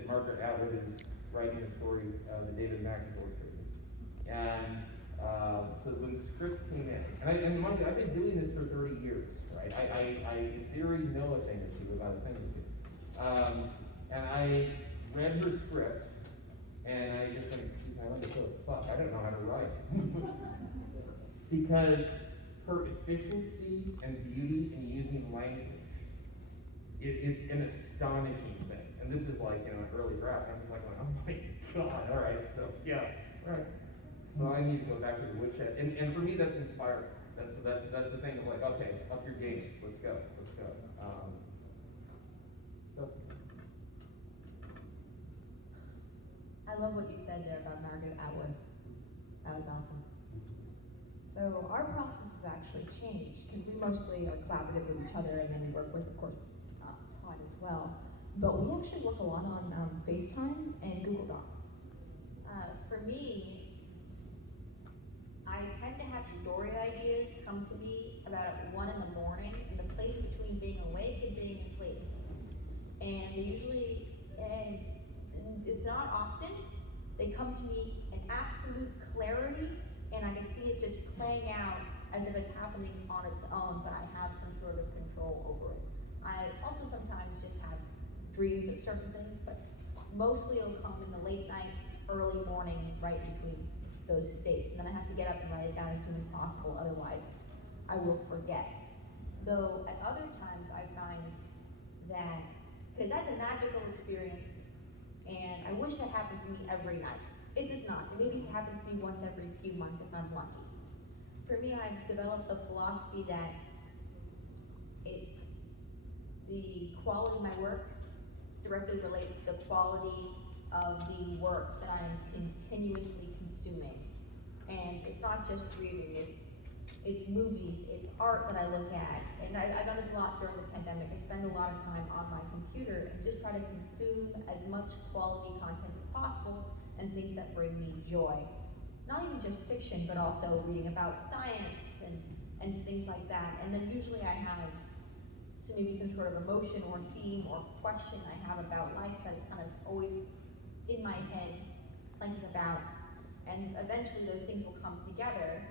Margaret Atwood is writing a story, the David McAvoy story. And so when the script came in, and mind you, I've been doing this for 30 years, right? I in theory know a thing or two about a thing or two. And I read her script, and I just like, I went, oh fuck, I don't know how to write. Because her efficiency and beauty in using language, it's an astonishing thing. And this is like, you know, an early draft. I'm just like, oh my god, all right, so yeah, all right. So I need to go back to the woodshed. And for me, that's inspiring. That's the thing of like, okay, up your game, let's go. So. I love what you said there about Margaret Atwood. That was awesome. So our process has actually changed, because we mostly are collaborative with each other, and then we work with, of course, Todd as well. But we actually work a lot on FaceTime and Google Docs. For me, I tend to have story ideas come to me about 1 in the morning, in the place between being awake and being asleep. And they usually, and it's not often, they come to me in absolute clarity, and I can see it just playing out as if it's happening on its own, but I have some sort of control over it. I also sometimes just have dreams of certain things, but mostly it'll come in the late night, early morning, right between those states. And then I have to get up and write it down as soon as possible, otherwise I will forget. Though at other times I find that, because that's a magical experience, and I wish that happened to me every night. It does not. Maybe it happens to me once every few months if I'm lucky. For me, I've developed the philosophy that it's the quality of my work directly relates to the quality of the work that I am continuously consuming. And it's not just reading, it's movies, it's art that I look at. And I've done this a lot during the pandemic. I spend a lot of time on my computer and just try to consume as much quality content as possible and things that bring me joy. Not even just fiction, but also reading about science and things like that. And then usually I have maybe some sort of emotion or theme or question I have about life that's kind of always in my head thinking about. And eventually those things will come together,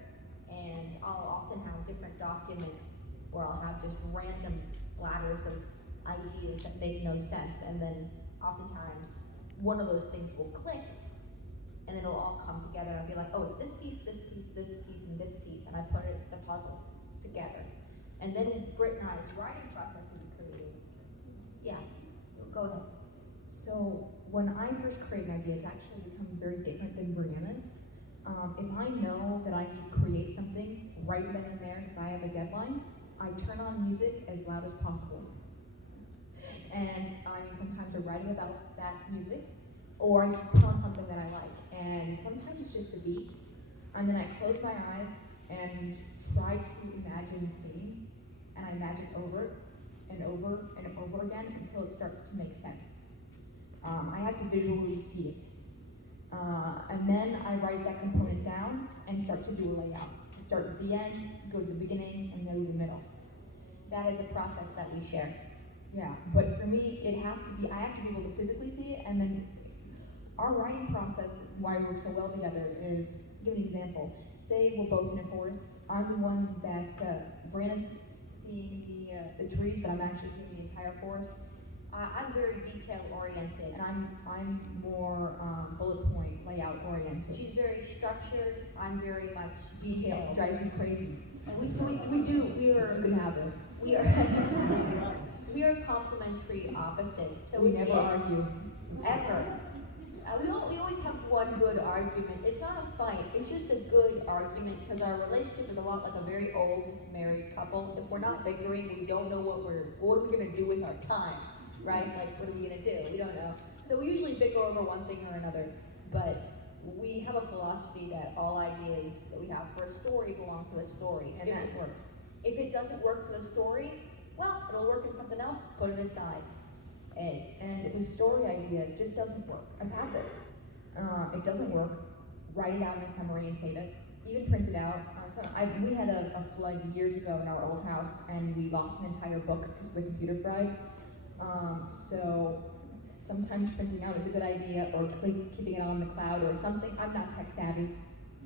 and I'll often have different documents where I'll have just random splatters of ideas that make no sense, and then oftentimes one of those things will click, and it'll all come together. I'll be like, oh, it's this piece, this piece, this piece, and this piece, and I put the puzzle together. And then Britt and I's writing process is creating. Yeah, go ahead. So when I first create an idea, it's actually become very different than Brianna's. If I know that I need to create something right then and there because I have a deadline, I turn on music as loud as possible. And I mean, sometimes I'm writing about that music, or I just put on something that I like. And sometimes it's just a beat, and then I close my eyes and try to imagine the scene, and I imagine over and over and over again until it starts to make sense. I have to visually see it. And then I write that component down and start to do a layout. I start at the end, go to the beginning, and go to the middle. That is a process that we share. Yeah, but for me, it has to be, I have to be able to physically see it, and then our writing process, why we work so well together is, give an example. Say we're both in a forest. I'm the one that, Brianna's seeing the trees, but I'm actually seeing the entire forest. I'm very detail oriented. And I'm more bullet point, layout oriented. She's very structured. I'm very much Detail detailed. drives me crazy. And we are Good habit. we are we are complementary opposites. So We never argue. ever. We always have one good argument. It's not a fight. It's just a good argument because our relationship is a lot like a very old married couple. If we're not bickering, we don't know what are we gonna do with our time, right? Like, what are we gonna do? We don't know. So we usually bicker over one thing or another. But we have a philosophy that all ideas that we have for a story belong to a story, And that works. if it doesn't work for the story, well, it'll work in something else. Put it aside. And if a story idea just doesn't work, I've had this. It doesn't work, write it out in a summary and save it. Even print it out. We had a flood years ago in our old house, and we lost an entire book because the computer fried. So sometimes printing out is a good idea, or keeping it on the cloud or something. I'm not tech savvy.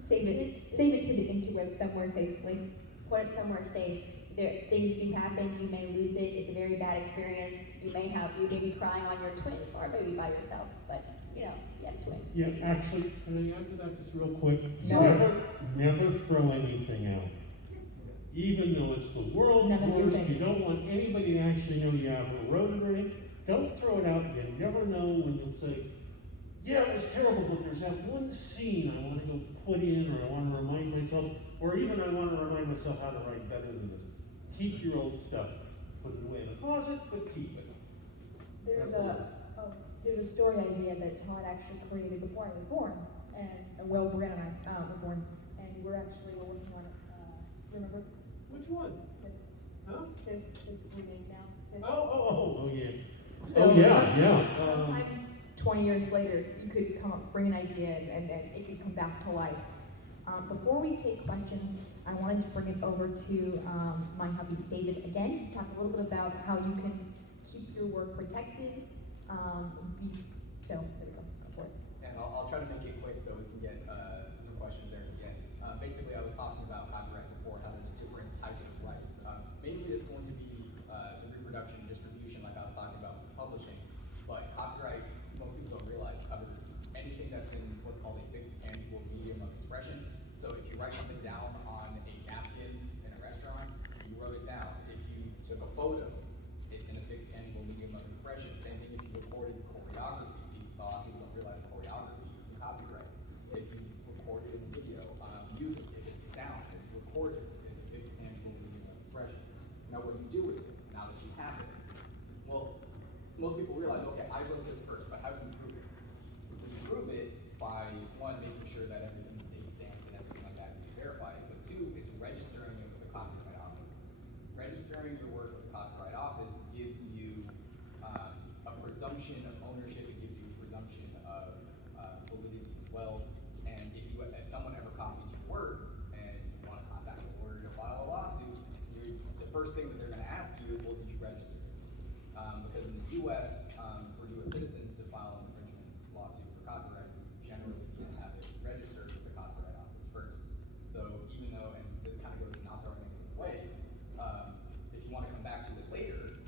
Save it to the interweb somewhere safely. Put it somewhere safe. Things do happen. You may lose it. It's a very bad experience. You may be crying on your twin, or maybe by yourself. But you have a twin. Yeah, actually, can I add to that just real quick? No. Never throw anything out. Even though it's the world's Never do worst, things. you don't want anybody to actually know you have eroded or anything. Don't throw it out. You never know when you'll say, yeah, it was terrible, but there's that one scene I want to go put in, or I want to remind myself, or even I want to remind myself how to write better than this. Keep your old stuff. Put it away in the closet, but keep it. There's a story idea that Todd actually created before I was born, and Brianna and I were born, and we're working on it. Remember Which one? this? Huh? This remake now. This. Oh, yeah. So yeah. Sometimes 20 years later, you could bring an idea, and it could come back to life. Before we take questions, I wanted to bring it over to my hubby David again, talk a little bit about how you can keep your work protected. So there we go. Go for it. And I'll try to make it quick so we can get some questions there at the end. Basically, I was talking about copyright before, how there's different types of rights. Mainly it's going to be the reproduction and distribution, like I was talking about with publishing. But copyright, most people don't realize, covers anything that's in what's called a fixed tangible medium of expression. So if you write something down on a napkin in a restaurant, you wrote it down. If you took a photo, it's in a fixed tangible medium of expression. Same thing if you recorded choreography. A lot of people don't realize choreography is copyright. If you recorded in a video, music, if it's sound, if you record it, it's a fixed tangible medium of expression. Now what do you do with it now that you have it? Well, most people realize, okay, I wrote this first, but how do you prove it? You prove it by, one, making sure that everything's date stamped and everything like that is verified, but two, it's registering it with the Copyright Office. Registering your work with the Copyright Office gives you a presumption of ownership, it gives you a presumption of validity as well, and if someone ever copies your work and you want to contact a lawyer to file a lawsuit, first thing that they're gonna ask you is, well, did you register? Because in the US, for US citizens to file an infringement lawsuit for copyright, you generally need to have it registered with the Copyright Office first. So even though, and this kind of goes not the right way, if you want to come back to it later,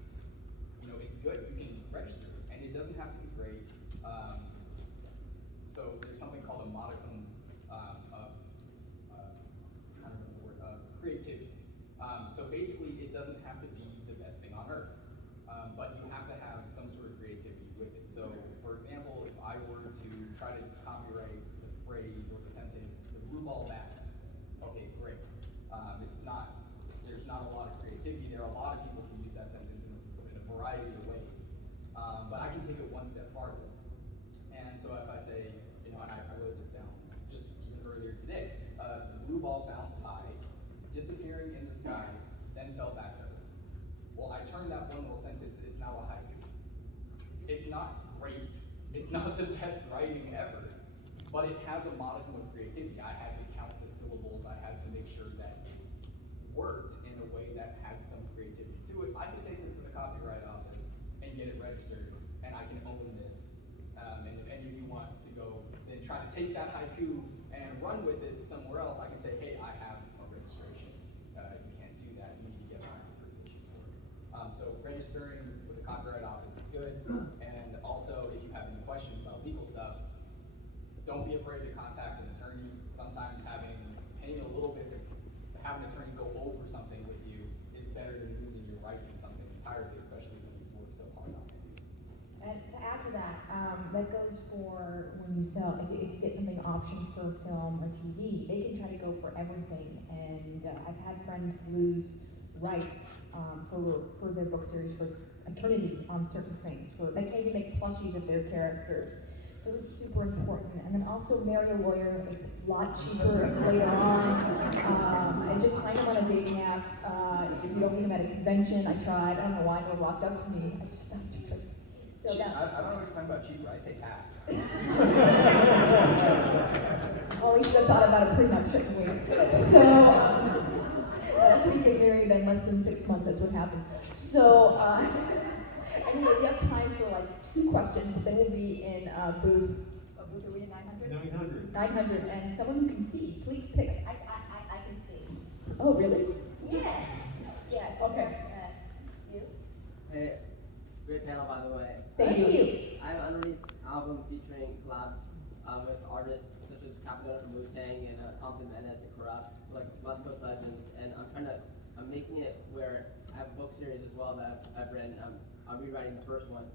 you know, it's good, you can register, and it doesn't have to be great. So there's something called a modicum of, I don't know the word, creativity. So basically, it doesn't have to be the best thing on earth, but you have to have some sort of creativity with it. So, for example, if I were to try to copyright the phrase or the sentence, the blue ball bounced, okay, great. There's not a lot of creativity there. A lot of people can use that sentence in a variety of ways, but I can take it one step farther. And so if I say, you know, and I wrote this down just even earlier today, the blue ball bounced high, disappearing in the sky, then fell back to earth. Well, I turned that one little sentence, it's now a haiku. It's not great, it's not the best writing ever, but it has a modicum of creativity. I had to count the syllables, I had to make sure that it worked in a way that had some creativity to it. I could take this to the Copyright Office and get it registered, and I can own this. And if any of you want to go then try to take that haiku and run with it somewhere else, I can say, hey, I have a registration. You can't do that. You need to get my authorization for it. So registering with the Copyright Office is good. And also, if you have any questions about legal stuff, don't be afraid to contact an attorney. Sometimes paying a little bit to have an attorney go over something with you is better than losing your rights in something entirely, especially when you've worked so hard on it. And to add to that, that goes for when you sell, if you get something optioned for film or TV, they can try to go for everything. And I've had friends lose rights for their book series for eternity on certain things. They can't even make plushies of their characters. So it's super important. And then also marry a lawyer. It's a lot cheaper later on. And just find them on a dating app. If you don't meet them at a convention, I tried. I don't know why they walked up to me. I just stopped. So I don't know what you're talking about cheaper, I take half. Well, you should have thought about it pretty much, shouldn't we? So, that's when you get married in less than 6 months, that's what happens. So, anyway, we have time for like 2 questions, but then we'll be in booth, what booth are we in, 900? 900. 900, and someone who can see, please pick. I can see. Oh, really? Yes. Yeah. Okay. You? Hey, great panel, by the way. Thank you. I have an unreleased album featuring collabs with artists such as Captain from Wu-Tang and Compton Menace and Corrupt, so like West Coast legends. And I'm making it where I have a book series as well that I've written. I'm rewriting the first one,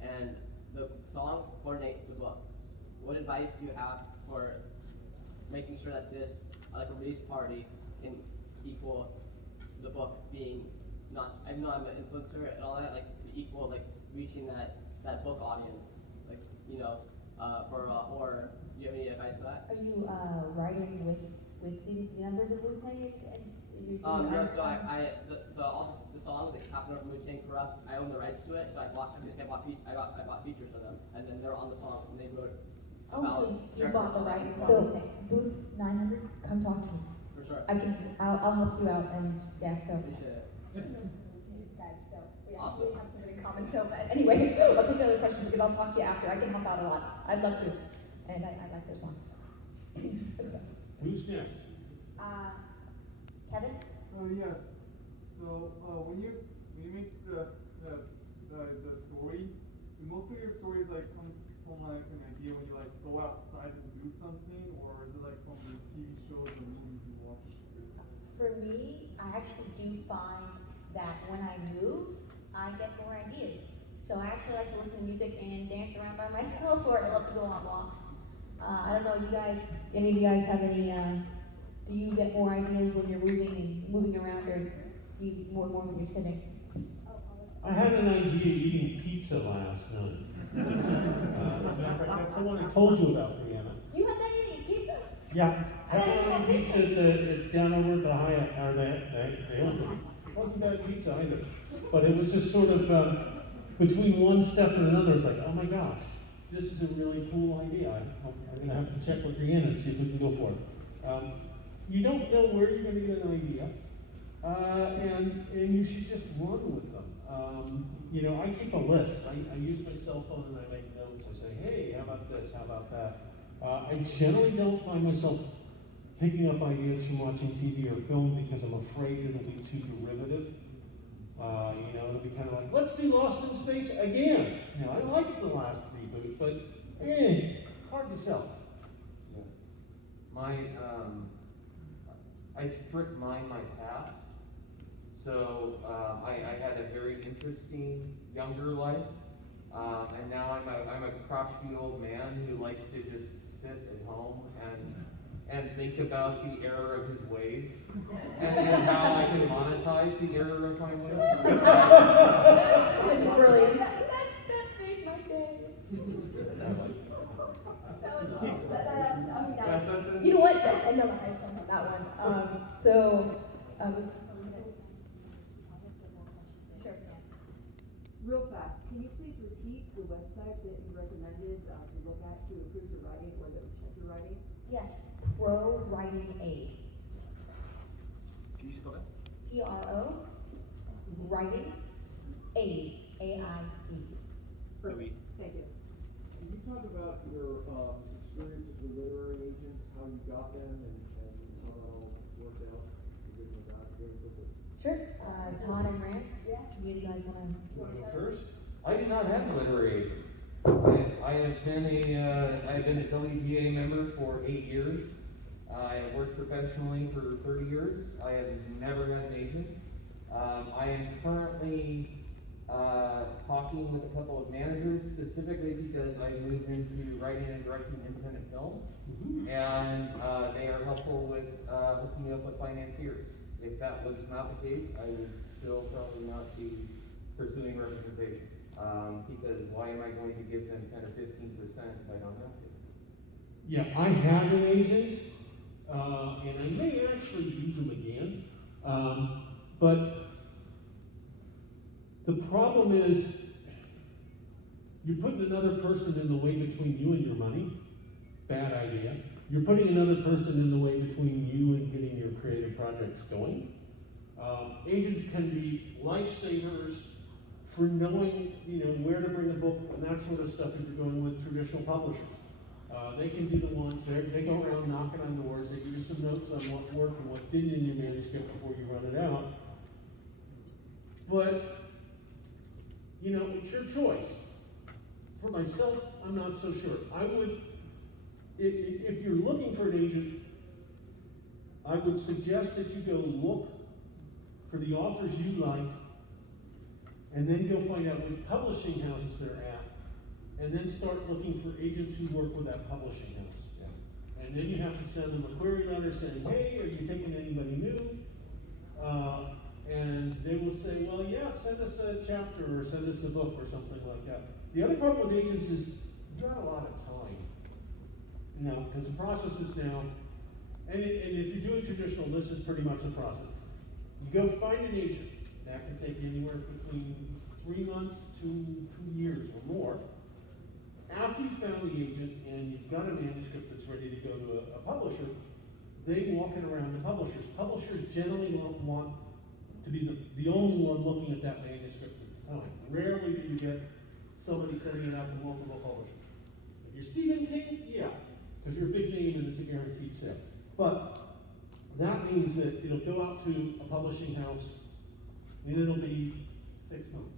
and the songs coordinate the book. What advice do you have for making sure that this, like a release party, can equal the book being not, I know I'm an influencer and all that, like equal, like reaching that book audience, like, you know, or do you have any advice for that? Are you writing with the members of Wu-Tang? No, so all the songs like Captain from Wu-Tang Corrupt, I own the rights to it, so I bought features for them, and then they're on the songs, and they wrote about You bought the rights. songs. So booth 900, come talk to me. For sure. I'll help you out, and yeah, so. Appreciate it. Guys, so we Awesome. have something in common. So anyway, I'll take another question because I'll talk to you after. I can help out a lot. I'd love to, and I like their songs. Who's next? Kevin? Yes. So when you make the story, do most of your stories like come from like an idea when you like go outside and do something, or is it like from the TV shows or movies you watch? For me, I actually do find that when I move, I get more ideas. So I actually like to listen to music and dance around by myself, or I love to go on walks. I don't know, you guys, any of you guys have any, do you get more ideas when you're moving around, or do you more when you're sitting? I had an idea eating pizza last night. As a matter of fact, that's the one I told you about, Brianna. You had that eating pizza? Yeah, I had one pizza down over at the Hyatt, or the Hilton. Wasn't bad pizza either. But it was just sort of between one step and another, it's like, oh my gosh, this is a really cool idea. I'm going to have to check with Brianna and see if we can go for it. You don't know where you're going to get an idea. and you should just run with them. You know, I keep a list. I use my cell phone and I make notes. I say, hey, how about this? How about that? I generally don't find myself picking up ideas from watching TV or film because I'm afraid it'll be too derivative. You know, it'll be kind of like, let's do Lost in Space again. You know, I liked the last reboot, but hard to sell. Yeah. I strip mine my past. So I had a very interesting younger life, and now I'm a crotchety old man who likes to just sit at home and think about the error of his ways and how I can monetize the error of my ways. That's brilliant. That made my day. You know what? I know the high point on that one. Sure. Real fast, can you please repeat the website that you recommended to look at to improve your writing or to check your writing? Yes, Pro Writing Aid. Can you spell that? Pro Writing Aid. A-I-E. Perfect, thank you. Can you talk about your experiences with literary agents, how you got them, and how that all worked out? You did that very quickly. Sure. Todd and Rance, you guys want You want to go first? I do not have a literary agent. I have been a WGA member for 8 years. I have worked professionally for 30 years. I have never had an agent. I am currently talking with a couple of managers specifically because I moved into writing and directing independent film, and they are helpful with hooking me up with financiers. If that was not the case, I would still probably not be pursuing representation. Because why am I going to give them 10 or 15% if I don't have to? Yeah, I have an agent, and I may actually use them again. But the problem is, you're putting another person in the way between you and your money. Bad idea. You're putting another person in the way between you and getting your creative projects going. Agents can be lifesavers for knowing, you know, where to bring a book and that sort of stuff if you're going with traditional publishers. They can be the ones they go around knocking on doors. They give you some notes on what worked and what didn't in your manuscript before you run it out. But you know, it's your choice. For myself, I'm not so sure. I would, if you're looking for an agent, I would suggest that you go look for the authors you like, and then go find out which publishing houses they're at, and then start looking for agents who work with that publishing house. Yeah. And then you have to send them a query letter saying, hey, are you taking anybody new? And they will say, well, yeah, send us a chapter or send us a book or something like that. The other problem with agents is you got a lot of time. You know, because the process is now, and if you're doing traditional, this is pretty much the process. You go find an agent. That can take anywhere between 3 months to 2 years or more. After you've found the agent and you've got a manuscript that's ready to go to a publisher, they walk it around the publishers. Publishers generally don't want to be the only one looking at that manuscript at the time. Rarely do you get somebody sending it out to multiple publishers. If you're Stephen King, yeah, because you're a big name and it's a guaranteed sale. But that means that it'll go out to a publishing house and it'll be 6 months.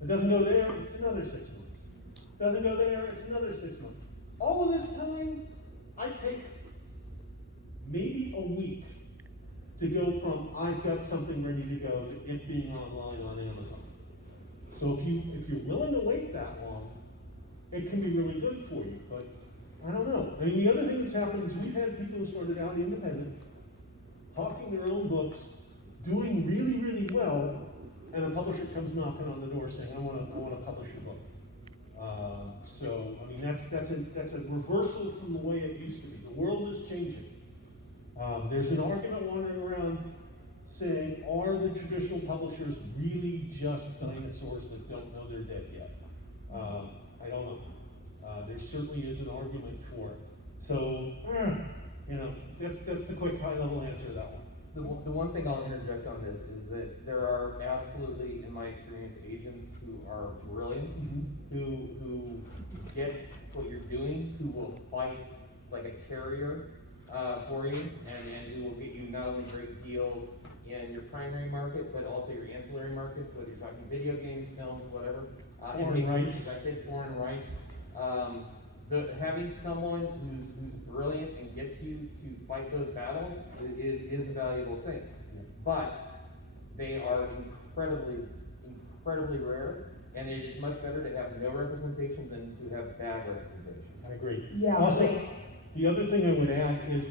If it doesn't go there, it's another 6 months. Doesn't go there, it's another 6 months. All of this time, I take maybe a week to go from I've got something ready to go to it being online on Amazon. So if you're willing to wait that long, it can be really good for you. But I don't know. I mean, the other thing that's happened is we've had people who started out independent, talking their own books, doing really, really well, and a publisher comes knocking on the door saying, I want to publish your book. So I mean, that's a reversal from the way it used to be. The world is changing. There's an argument wandering around saying, are the traditional publishers really just dinosaurs that don't know they're dead yet? I don't know. There certainly is an argument for it. So, you know, that's the quick high-level answer to that one. The one thing I'll interject on this is that there are absolutely, in my experience, agents who are brilliant, who get what you're doing, who will fight like a terrier for you, and who will get you not only great deals in your primary market, but also your ancillary markets, whether you're talking video games, films, whatever. Foreign rights. Foreign rights. Having someone who's brilliant and gets you to fight those battles is a valuable thing. But they are incredibly rare, and it is much better to have no representation than to have bad representation. I agree. Yeah, Also, great. the other thing I would add is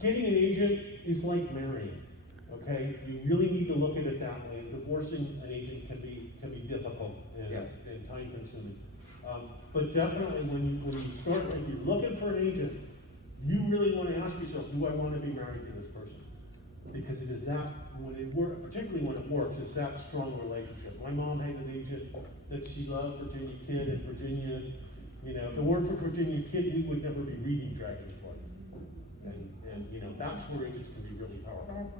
getting an agent is like marrying. Okay, you really need to look at it that way. Divorcing an agent can be difficult and time consuming. But definitely when you start, if you're looking for an agent, you really want to ask yourself, do I want to be married to this person? Because it is that, particularly when it works, it's that strong relationship. My mom had an agent that she loved, Virginia Kid, and Virginia, if it weren't for Virginia Kid, we would never be reading Dragon's Blood. And that's where agents can be really powerful.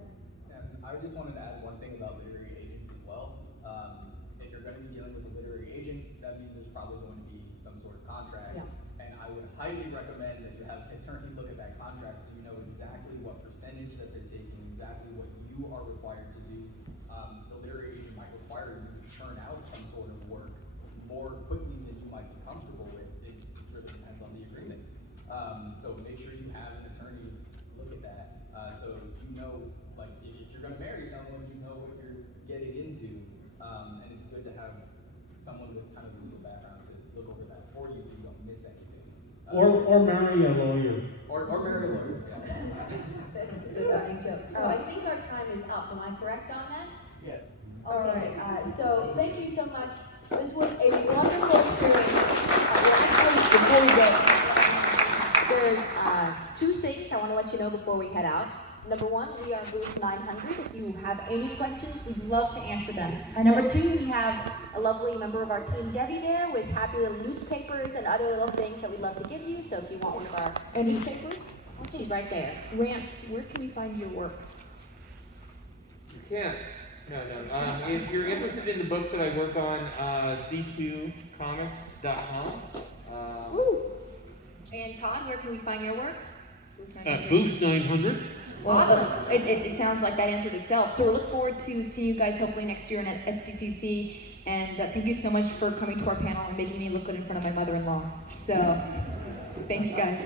Yeah, I just wanted to add one thing about literary agents as well. If you're going to be dealing with a literary agent, that means there's probably going to be some sort of contract. Yeah. And I would highly recommend that you have an attorney look at that contract so you know exactly what percentage that they're taking, exactly what you are required to do. The literary agent might require you to churn out some sort of work more quickly than you might be comfortable with. It really depends on the agreement. So make sure you have an attorney look at that. So you know, like, if you're going to marry someone, you know what you're getting into. And it's good to have someone with kind of a legal background to look over that for you so you don't miss anything. Or marry a lawyer. Or marry a lawyer, yeah. That's a good running joke. So I think our time is up. Am I correct on that? Yes. Okay, so thank you so much. This was a wonderful experience. Before we go, there's two things I want to let you know before we head out. Number one, we are booth 900. If you have any questions, we'd love to answer them. And number two, we have a lovely member of our team, Debbie, there with happy little newspapers and other little things that we'd love to give you. So if you want one of our newspapers, she's right there. Rance, where can we find your work? You can't. No. If you're interested in the books that I work on, z2comics.com. Woo! And Todd, where can we find your work? Booth 900. Well, Awesome. It sounds like that answered itself. So we look forward to seeing you guys hopefully next year at SDCC. And thank you so much for coming to our panel and making me look good in front of my mother-in-law. So, thank you guys.